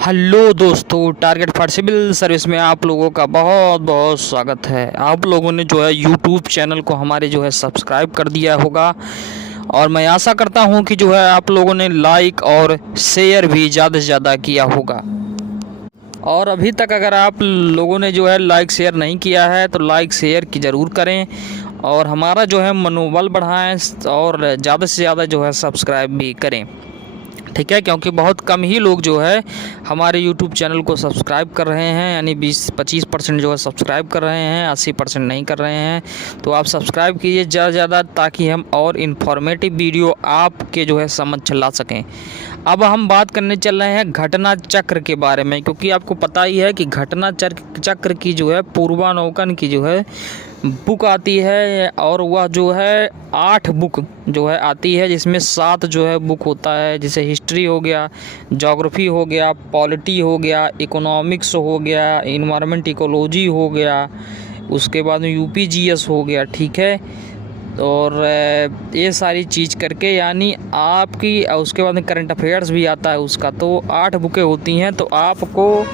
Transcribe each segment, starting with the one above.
Hello दोस्तों, target for civil service में आप लोगों का बहुत बहुत स्वागत है। आप लोगों ने जो है यूट्यूब चैनल को हमारे जो है सब्सक्राइब कर दिया होगा और मैं आशा करता हूं कि जो है आप लोगों ने लाइक और शेयर भी ज़्यादा से ज़्यादा किया होगा। और अभी तक अगर आप लोगों ने जो है लाइक शेयर नहीं किया है तो लाइक शेयर की ज़रूर करें और हमारा जो है मनोबल बढ़ाएं और ज़्यादा से ज़्यादा जो है सब्सक्राइब भी करें, ठीक है। क्योंकि बहुत कम ही लोग जो है हमारे यूट्यूब चैनल को सब्सक्राइब कर रहे हैं, यानी 20-25% जो है सब्सक्राइब कर रहे हैं, 80% नहीं कर रहे हैं। तो आप सब्सक्राइब कीजिए ज़्यादा से ज़्यादा ताकि हम और इन्फॉर्मेटिव वीडियो आपके जो है समझ ला सकें। अब हम बात करने चल रहे हैं घटना चक्र के बारे में, क्योंकि आपको पता ही है कि घटना चक्र की जो है पूर्वावलोकन की जो है बुक आती है और वह जो है 8 बुक जो है आती है, जिसमें 7 जो है बुक होता है, जैसे हिस्ट्री हो गया, ज्योग्राफी हो गया, पॉलिटी हो गया, इकोनॉमिक्स हो गया, इन्वायरमेंट इकोलॉजी हो गया, उसके बाद में यूपीजीएस हो गया, ठीक है। और ये सारी चीज़ करके यानी आपकी उसके बाद में करंट अफेयर्स भी आता है उसका। तो 8 बुकें होती हैं। तो आपको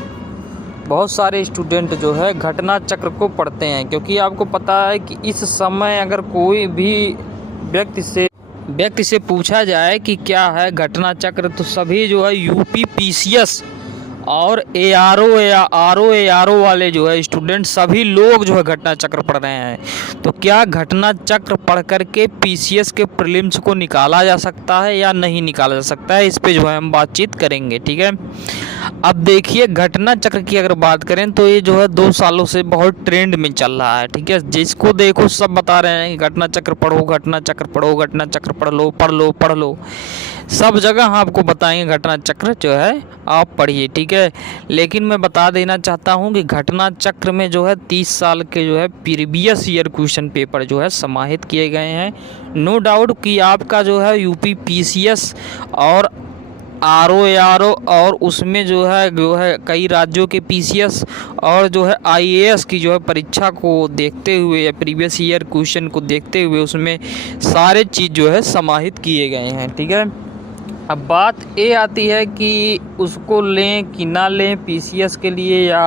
बहुत सारे स्टूडेंट जो है घटना चक्र को पढ़ते हैं, क्योंकि आपको पता है कि इस समय अगर कोई भी व्यक्ति से पूछा जाए कि क्या है घटना चक्र, तो सभी जो है यूपी पीसीएस और एआरओ वाले जो है स्टूडेंट सभी लोग जो है घटना चक्र पढ़ रहे हैं। तो क्या घटना चक्र पढ़ करके पीसीएस के प्रीलिम्स को निकाला जा सकता है या नहीं निकाला जा सकता है, इस पे जो है हम बातचीत करेंगे, ठीक है। अब देखिए, घटना चक्र की अगर बात करें तो ये जो है 2 सालों से बहुत ट्रेंड में चल रहा है, ठीक है। जिसको देखो सब बता रहे हैं कि घटना चक्र पढ़ो, घटना चक्र पढ़ो, घटना चक्र पढ़ लो। सब जगह आपको बताएंगे घटना चक्र जो है आप पढ़िए, ठीक है। लेकिन मैं बता देना चाहता हूं कि घटना चक्र में जो है 30 साल के जो है प्रीवियस ईयर क्वेश्चन पेपर जो है समाहित किए गए हैं। नो डाउट कि आपका जो है यूपी पीसीएस और आरओ और उसमें जो है कई राज्यों के पीसीएस और जो है आईएएस की जो है परीक्षा को देखते हुए या प्रीवियस ईयर क्वेश्चन को देखते हुए उसमें सारे चीज़ जो है समाहित किए गए हैं, ठीक है। अब बात ये आती है कि उसको लें कि ना लें, पीसीएस के लिए या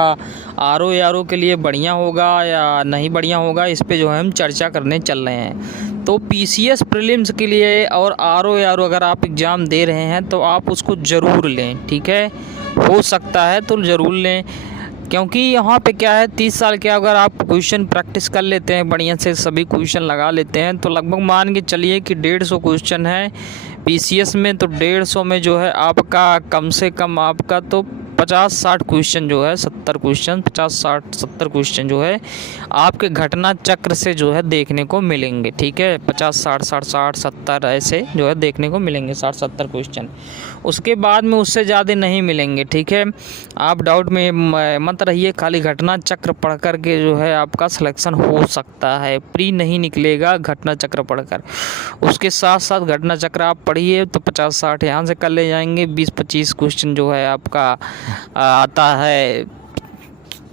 आरओ के लिए बढ़िया होगा या नहीं बढ़िया होगा, इस पे जो है हम चर्चा करने चल रहे हैं। तो पीसीएस प्रीलिम्स के लिए और आरओ अगर आप एग्ज़ाम दे रहे हैं तो आप उसको ज़रूर लें, ठीक है। हो सकता है तो ज़रूर लें, क्योंकि यहाँ पे क्या है 30 साल के अगर आप क्वेश्चन प्रैक्टिस कर लेते हैं, बढ़िया से सभी क्वेश्चन लगा लेते हैं, तो लगभग मान के चलिए कि 150 क्वेश्चन है पीसीएस में। तो 150 में जो है आपका कम से कम आपका तो 50-60 क्वेश्चन जो है 70 क्वेश्चन 50-60-70 क्वेश्चन जो है आपके घटना चक्र से जो है देखने को मिलेंगे, ठीक है। 50-60-60-60-70 ऐसे जो है देखने को मिलेंगे, 60-70 क्वेश्चन। उसके बाद में उससे ज़्यादा नहीं मिलेंगे, ठीक है। आप डाउट में मत रहिए, खाली घटना चक्र पढ़ कर के जो है आपका सिलेक्शन हो सकता है, प्री नहीं निकलेगा घटना चक्र पढ़कर। उसके साथ साथ घटना चक्र आप पढ़िए तो 50-60 यहाँ से कर ले जाएंगे, 20-25 क्वेश्चन जो है आपका आता है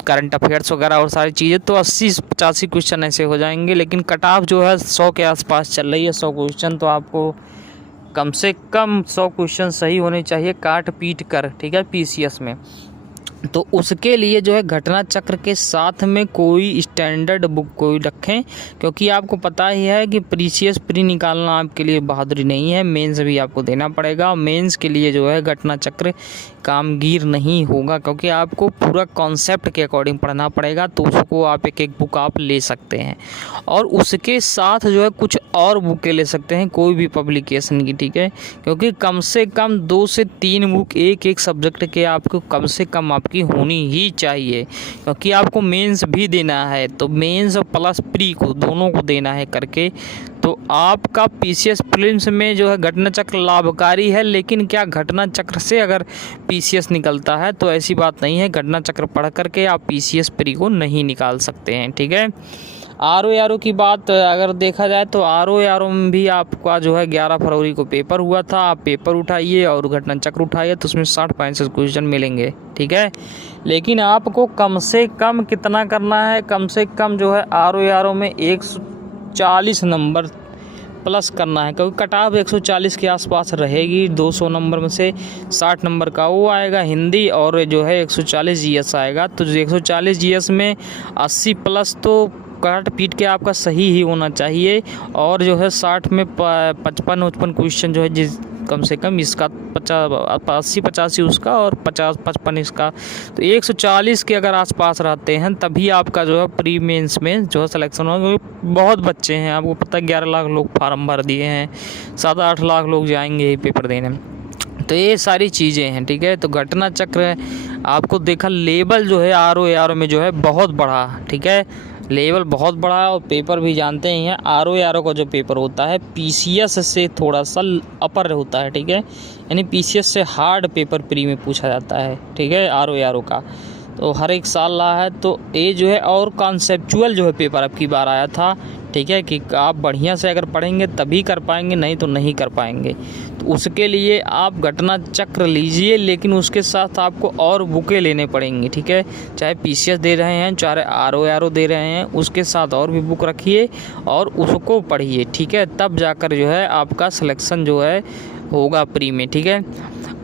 करंट अफेयर्स वगैरह और सारी चीज़ें, तो 80-85 क्वेश्चन ऐसे हो जाएंगे। लेकिन कट ऑफ जो है 100 के आसपास चल रही है, 100 क्वेश्चन। तो आपको कम से कम 100 क्वेश्चन सही होने चाहिए काट पीट कर, ठीक है, पीसीएस में। तो उसके लिए जो है घटना चक्र के साथ में कोई स्टैंडर्ड बुक कोई रखें, क्योंकि आपको पता ही है कि पीसीएस प्री निकालना आपके लिए बहादुरी नहीं है, मेंस भी आपको देना पड़ेगा। मेंस के लिए जो है घटना चक्र कामगीर नहीं होगा, क्योंकि आपको पूरा कॉन्सेप्ट के अकॉर्डिंग पढ़ना पड़ेगा। तो उसको आप एक बुक आप ले सकते हैं और उसके साथ जो है कुछ और बुकें ले सकते हैं कोई भी पब्लिकेशन की, ठीक है। क्योंकि कम से कम 2 से 3 बुक एक सब्जेक्ट के आपको कम से कम आपकी होनी ही चाहिए, क्योंकि आपको मेंस भी देना है। तो मेंस और प्लस प्री को दोनों को देना है करके। तो आपका पीसीएस प्रीलिम्स में जो है घटना चक्र लाभकारी है, लेकिन क्या घटना चक्र से अगर पीसीएस निकलता है तो ऐसी बात नहीं है। घटना चक्र पढ़ करके आप पीसीएस प्री को नहीं निकाल सकते हैं, ठीक है। आरओ की बात अगर देखा जाए तो आरओ में भी आपका जो है 11 फरवरी को पेपर हुआ था। आप पेपर उठाइए और घटना चक्र उठाइए तो उसमें 60-65 क्वेश्चन मिलेंगे, ठीक है। लेकिन आपको कम से कम कितना करना है, कम से कम जो है आरओ में 140 नंबर प्लस करना है, क्योंकि कट ऑफ 140 के आसपास रहेगी। 200 नंबर में से 60 नंबर का वो आएगा हिंदी, और जो है 140 जीएस आएगा। तो 140 जीएस में 80 प्लस तो काट पीट के आपका सही ही होना चाहिए। और जो है 60 में 55 क्वेश्चन जो है जिस कम से कम इसका 80-85 उसका और 50-55 इसका, तो 140 के अगर आसपास रहते हैं तभी आपका जो है प्री मेंस में जो है सिलेक्शन होगा। क्योंकि बहुत बच्चे हैं, आपको पता है 11 लाख लोग फार्म भर दिए हैं, 7-8 लाख लोग जाएंगे ये पेपर देने। तो ये सारी चीज़ें हैं, ठीक है। तो घटना चक्र आपको देखा लेवल जो है आर में जो है बहुत बड़ा, ठीक है, लेवल बहुत बड़ा है। और पेपर भी जानते ही हैं, आर का जो पेपर होता है पीसीएस से थोड़ा सा अपर होता है, ठीक है, यानी पीसीएस से हार्ड पेपर प्री में पूछा जाता है, ठीक है, आर का। तो हर एक साल रहा है। तो ये जो है और कॉन्सेप्चुअल जो है पेपर अब की बार आया था, ठीक है, कि आप बढ़िया से अगर पढ़ेंगे तभी कर पाएंगे, नहीं तो नहीं कर पाएंगे। तो उसके लिए आप घटना चक्र लीजिए, लेकिन उसके साथ आपको और बुकें लेने पड़ेंगी, ठीक है। चाहे पीसीएस दे रहे हैं, चाहे आर दे रहे हैं, उसके साथ और भी बुक रखिए और उसको पढ़िए, ठीक है। तब जाकर जो है आपका सिलेक्शन जो है होगा प्री में, ठीक है।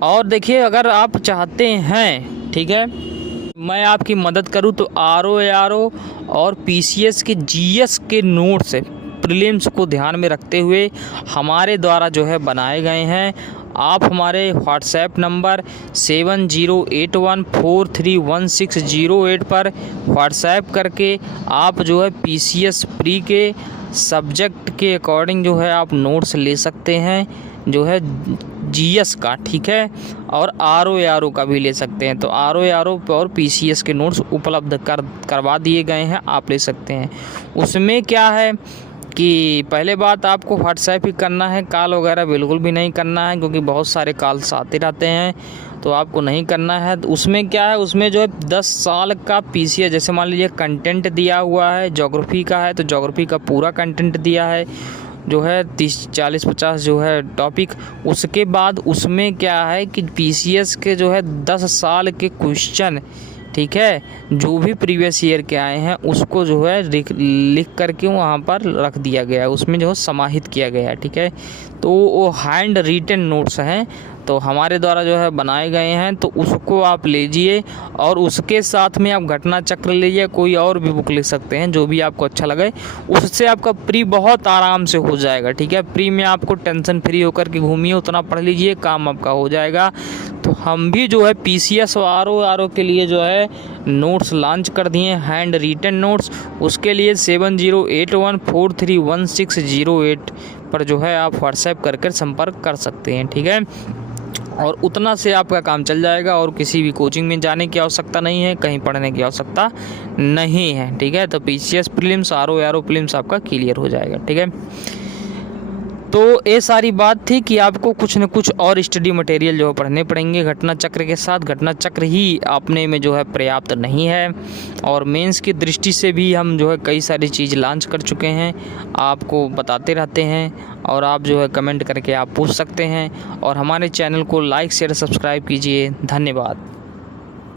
और देखिए अगर आप चाहते हैं, ठीक है, मैं आपकी मदद करूं तो आर और पीसीएस के जीएस के नोट्स प्रीलिम्स को ध्यान में रखते हुए हमारे द्वारा जो है बनाए गए हैं। आप हमारे व्हाट्सएप नंबर 7081431608 पर व्हाट्सएप करके आप जो है पीसीएस प्री के सब्जेक्ट के अकॉर्डिंग जो है आप नोट्स ले सकते हैं, जो है जीएस का, ठीक है, और आर का भी ले सकते हैं। तो आर और पीसीएस के नोट्स उपलब्ध करवा दिए गए हैं, आप ले सकते हैं। उसमें क्या है कि पहले बात आपको व्हाट्सएप ही करना है, कॉल वगैरह बिल्कुल भी नहीं करना है, क्योंकि बहुत सारे कॉल्स आते रहते हैं, तो आपको नहीं करना है। तो उसमें क्या है, उसमें जो है 10 साल का पीसीएस, जैसे मान लीजिए कंटेंट दिया हुआ है, ज्योग्राफी का है तो ज्योग्राफी का पूरा कंटेंट दिया है, जो है 30, 40, 50 जो है टॉपिक। उसके बाद उसमें क्या है कि पीसीएस के जो है 10 साल के क्वेश्चन, ठीक है, जो भी प्रीवियस ईयर के आए हैं उसको जो है लिख करके वहाँ पर रख दिया गया है, उसमें जो है समाहित किया गया है, ठीक है। तो वो हैंड रिटन नोट्स हैं, तो हमारे द्वारा जो है बनाए गए हैं, तो उसको आप लीजिए। और उसके साथ में आप घटना चक्र लीजिए, कोई और भी बुक लिख सकते हैं जो भी आपको अच्छा लगे, उससे आपका प्री बहुत आराम से हो जाएगा, ठीक है। प्री में आपको टेंशन फ्री होकर के घूमिए, उतना पढ़ लीजिए, काम आपका हो जाएगा। तो हम भी जो है पीसीएस और आर के लिए जो है नोट्स लॉन्च कर दिए, हैंड रिटन नोट्स। उसके लिए 7081431608 पर जो है आप व्हाट्सएप करके संपर्क कर सकते हैं, ठीक है। और उतना से आपका काम चल जाएगा, और किसी भी कोचिंग में जाने की आवश्यकता नहीं है, कहीं पढ़ने की आवश्यकता नहीं है, ठीक है। तो पीसीएस प्रीलिम्स, आर प्रीलिम्स आपका क्लियर हो जाएगा, ठीक है। तो ये सारी बात थी कि आपको कुछ न कुछ और स्टडी मटेरियल जो है पढ़ने पड़ेंगे घटना चक्र के साथ। घटना चक्र ही अपने में जो है पर्याप्त नहीं है, और मेंस की दृष्टि से भी हम जो है कई सारी चीज़ लॉन्च कर चुके हैं, आपको बताते रहते हैं, और आप जो है कमेंट करके आप पूछ सकते हैं। और हमारे चैनल को लाइक शेयर सब्सक्राइब कीजिए। धन्यवाद।